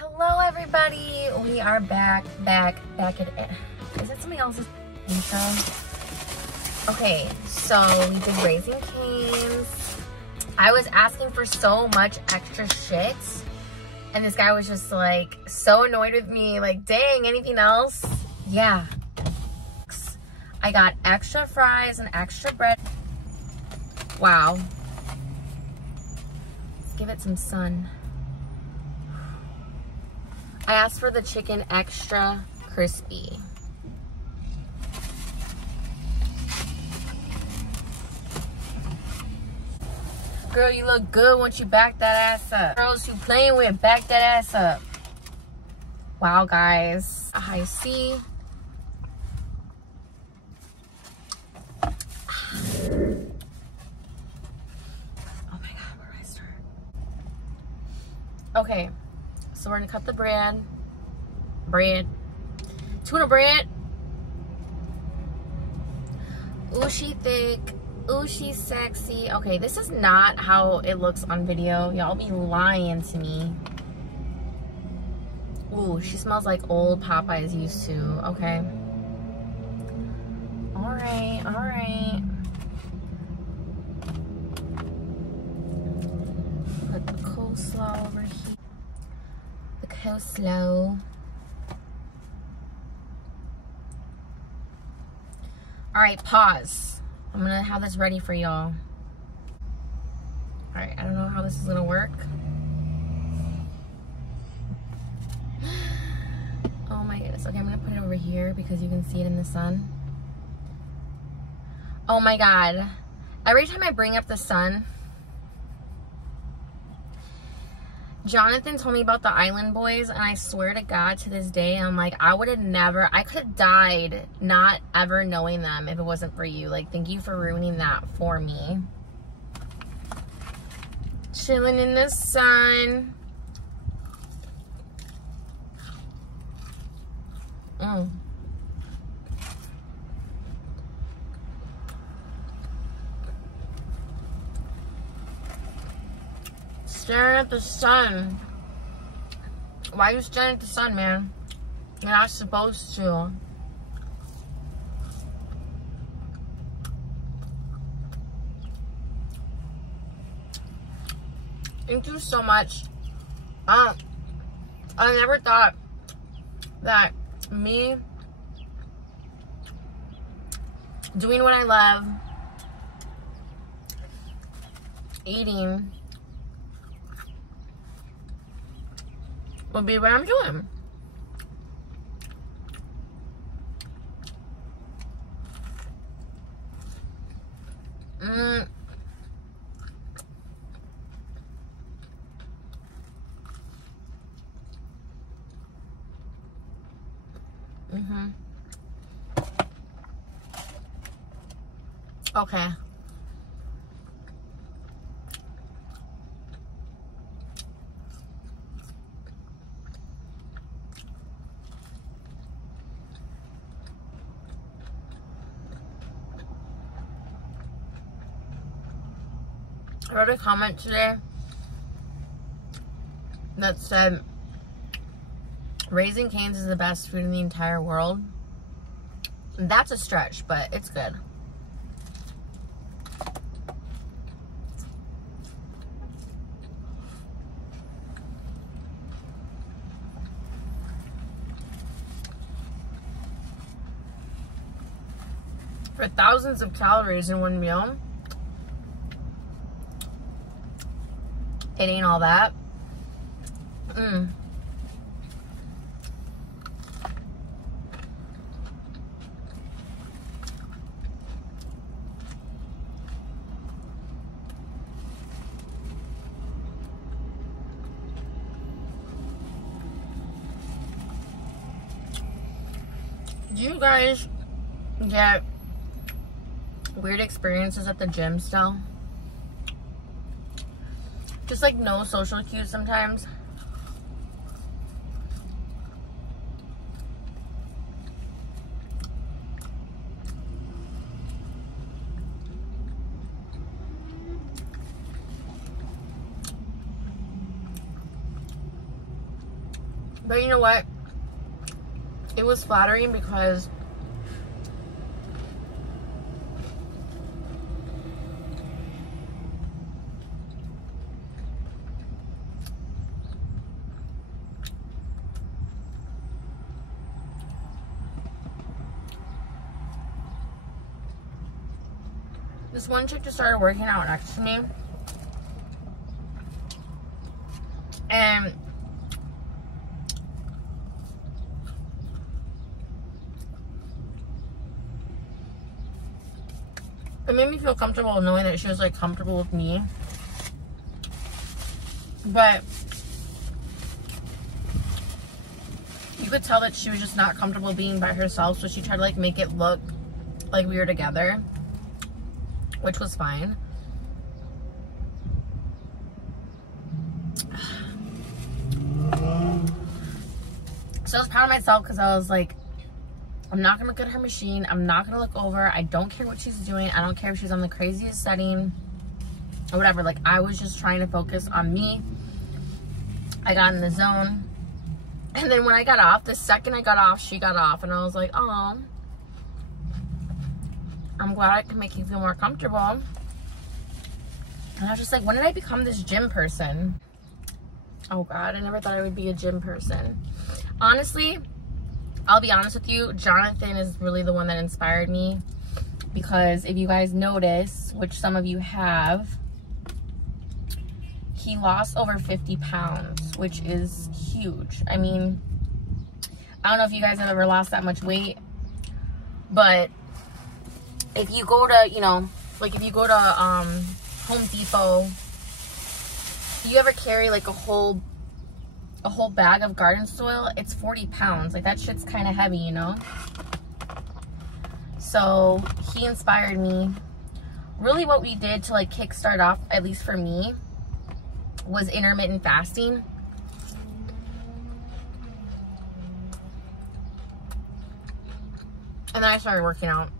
Hello everybody, we are back at it. Is that somebody else's intro? Okay, so we did Raising Cane's. I was asking for so much extra shit, and this guy was just like so annoyed with me, like, dang, anything else? Yeah. I got extra fries and extra bread. Wow. Let's give it some sun. I asked for the chicken extra crispy. Girl, you look good once you back that ass up. Girls you playing with, back that ass up. Wow, guys. A high C. Oh my God, where do I start? Okay. So we're gonna cut the bread. Tuna bread. Ooh, she thick. Ooh, she's sexy. Okay, this is not how it looks on video. Y'all be lying to me. Ooh, she smells like old Popeyes used to. Okay. Alright, alright. Put the coleslaw over here. Coleslaw. Alright, pause. I'm gonna have this ready for y'all. Alright, I don't know how this is gonna work. Oh my goodness. Okay, I'm gonna put it over here because you can see it in the sun. Oh my God. Every time I bring up the sun, Jonathan told me about the Island Boys, and I swear to God, to this day, I'm like, I would have never, I could have died not ever knowing them if it wasn't for you. Like, thank you for ruining that for me. Chilling in the sun. Staring at the sun. Why are you staring at the sun, man? You're not supposed to. Thank you so much. I never thought that me doing what I love, eating, will be what I'm doing. Okay. I wrote a comment today that said Raising Cane's is the best food in the entire world. That's a stretch, but it's good. For thousands of calories in one meal, it ain't all that. Do you guys get weird experiences at the gym still? Just like no social cues sometimes. But you know what? It was flattering because this one chick just started working out next to me. And it made me feel comfortable knowing that she was like comfortable with me. But you could tell that she was just not comfortable being by herself, so she tried to like make it look like we were together, which was fine. So I was proud of myself because I was like, I'm not gonna look at her machine. I'm not gonna look over. I don't care what she's doing. I don't care if she's on the craziest setting or whatever. Like, I was just trying to focus on me. I got in the zone. And then when I got off, the second I got off, she got off. And I was like, oh, I'm glad I can make you feel more comfortable. And I was just like, when did I become this gym person? Oh God, I never thought I would be a gym person. Honestly, I'll be honest with you, Jonathan is really the one that inspired me, because if you guys notice, which some of you have, he lost over 50 pounds, which is huge. I mean, I don't know if you guys have ever lost that much weight, but if you go to, you know, like if you go to Home Depot, you ever carry like a whole bag of garden soil, it's 40 pounds. Like, that shit's kind of heavy, you know? So he inspired me. Really what we did to like kickstart off, at least for me, was intermittent fasting. And then I started working out.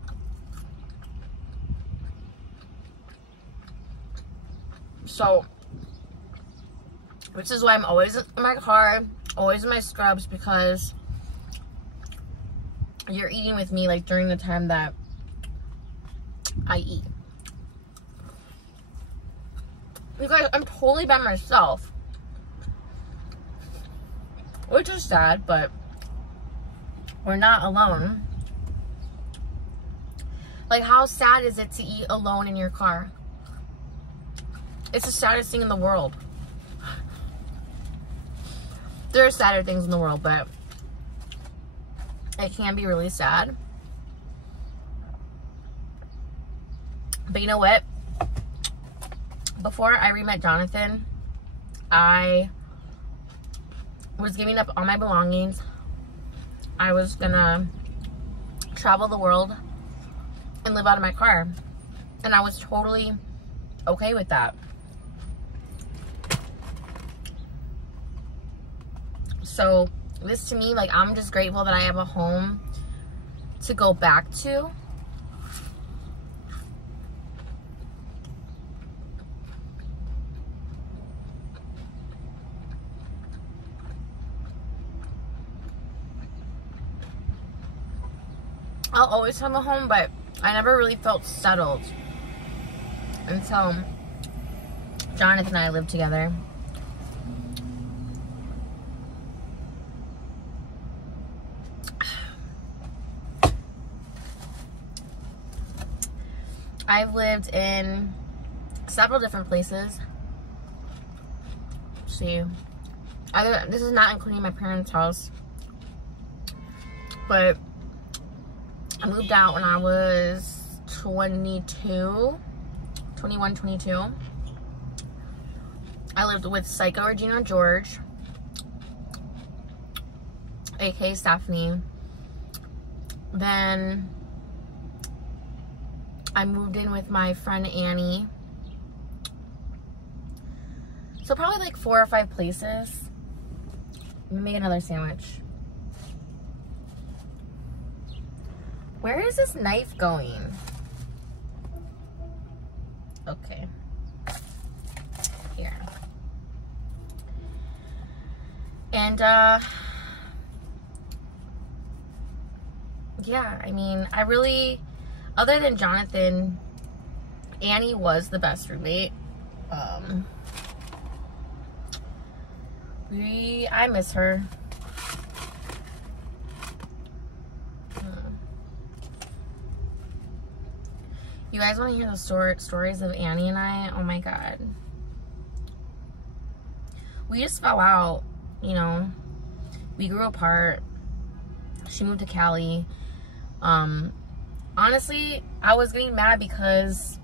So, which is why I'm always in my car, always in my scrubs, because you're eating with me like during the time that I eat. You guys, I'm totally by myself, which is sad, but we're not alone. Like, how sad is it to eat alone in your car? It's the saddest thing in the world. There are sadder things in the world, but it can be really sad. But you know what? Before I met Jonathan, I was giving up all my belongings. I was gonna travel the world and live out of my car. And I was totally okay with that. So this, to me, like, I'm just grateful that I have a home to go back to. I'll always have a home, but I never really felt settled until Jonathan and I lived together. I've lived in several different places. Let's see, this is not including my parents' house, but I moved out when I was 21, 22. I lived with Psycho Regina George, aka Stephanie. Then I moved in with my friend Annie. So probably like 4 or 5 places. Let me make another sandwich. Where is this knife going? Okay. Here. And yeah, I mean, I really, other than Jonathan, Annie was the best roommate. I miss her. You guys want to hear the stories of Annie and I? Oh my god. We just fell out, you know. We grew apart. She moved to Cali. Honestly, I was getting mad because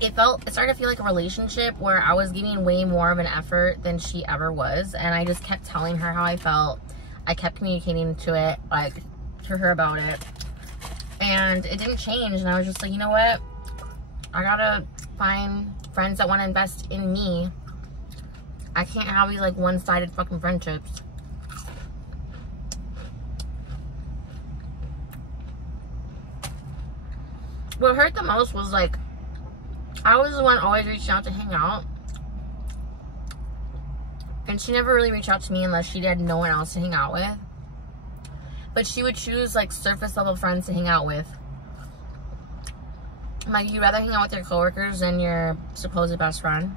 it started to feel like a relationship where I was giving way more of an effort than she ever was, and I just kept telling her how I felt. I kept communicating to her about it, and it didn't change. And I was just like, you know what? I gotta find friends that want to invest in me. I can't have these like one-sided fucking friendships. What hurt the most was like, I was the one always reaching out to hang out, and she never really reached out to me unless she had no one else to hang out with. But she would choose like surface level friends to hang out with. I'm like, you'd rather hang out with your coworkers than your supposed best friend.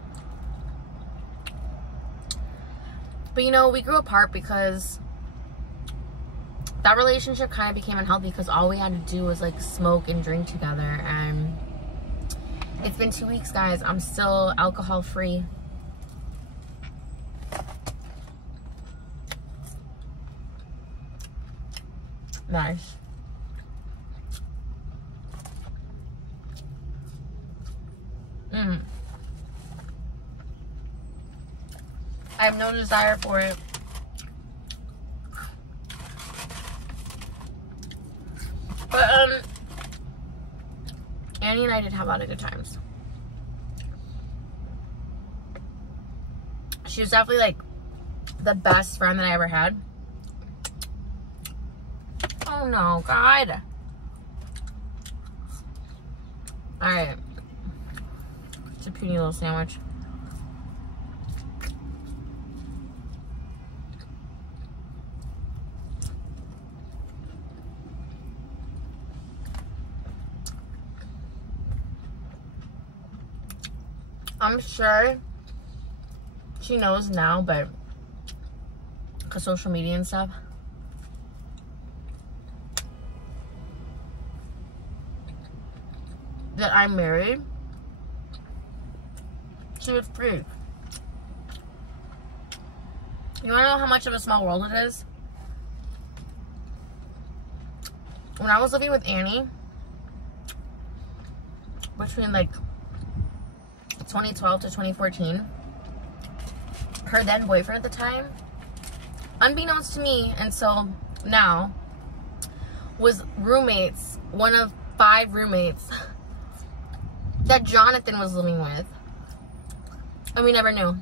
But you know, we grew apart because that relationship kind of became unhealthy because all we had to do was like smoke and drink together. And it's been 2 weeks, guys. I'm still alcohol free. Nice. I have no desire for it. But Annie and I did have a lot of good times. She was definitely like the best friend that I ever had. Oh no, God. Alright. It's a puny little sandwich. I'm sure she knows now, but because social media and stuff. That I'm married. She would freak. You wanna know how much of a small world it is? When I was living with Annie, between like 2012 to 2014, her then boyfriend at the time, unbeknownst to me, and so now, was roommates, one of 5 roommates that Jonathan was living with. And we never knew.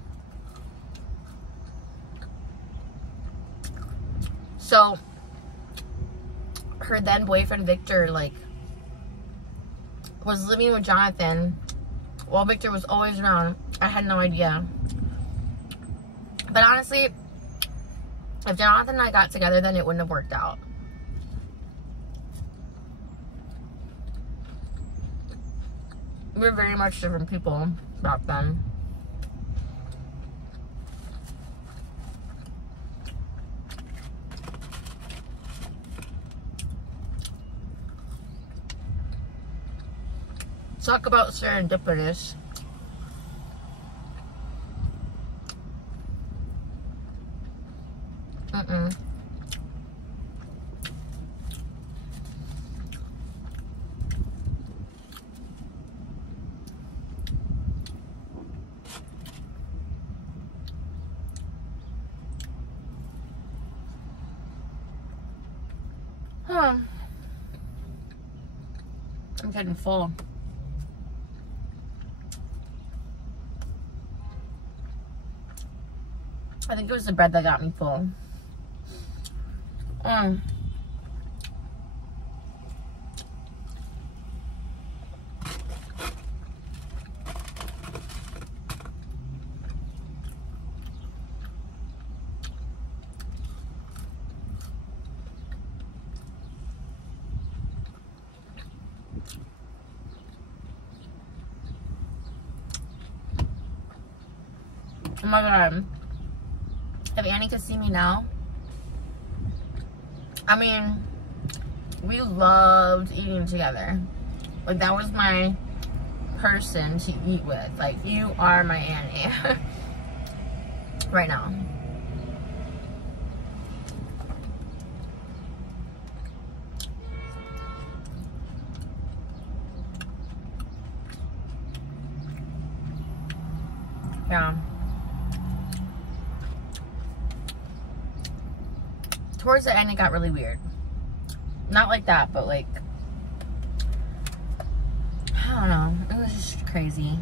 So her then boyfriend Victor like was living with Jonathan while Victor was always around. I had no idea. But honestly, if Jonathan and I got together, then it wouldn't have worked out. We were very much different people back then. Talk about serendipitous. I'm getting full. I think it was the bread that got me full. Oh my god. If Annie could see me now. I mean, we loved eating together. Like, that was my person to eat with. Like, you are my Annie. Right now. Yeah. Towards the end, it got really weird. Not like that, but like, I don't know. It was just crazy.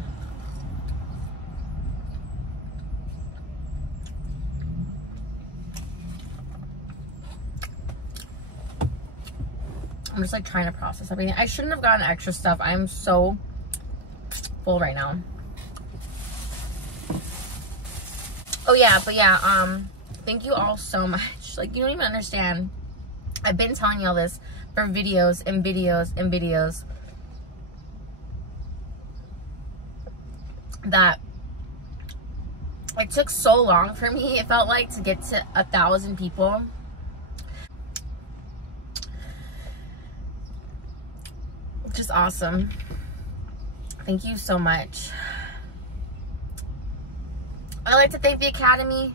I'm just like trying to process everything. I shouldn't have gotten extra stuff. I'm so full right now. Oh yeah, but yeah, thank you all so much. Like, you don't even understand. I've been telling you all this for videos and videos and videos, that it took so long for me, it felt like, to get to 1,000 people. Just awesome. Thank you so much. I'd like to thank the Academy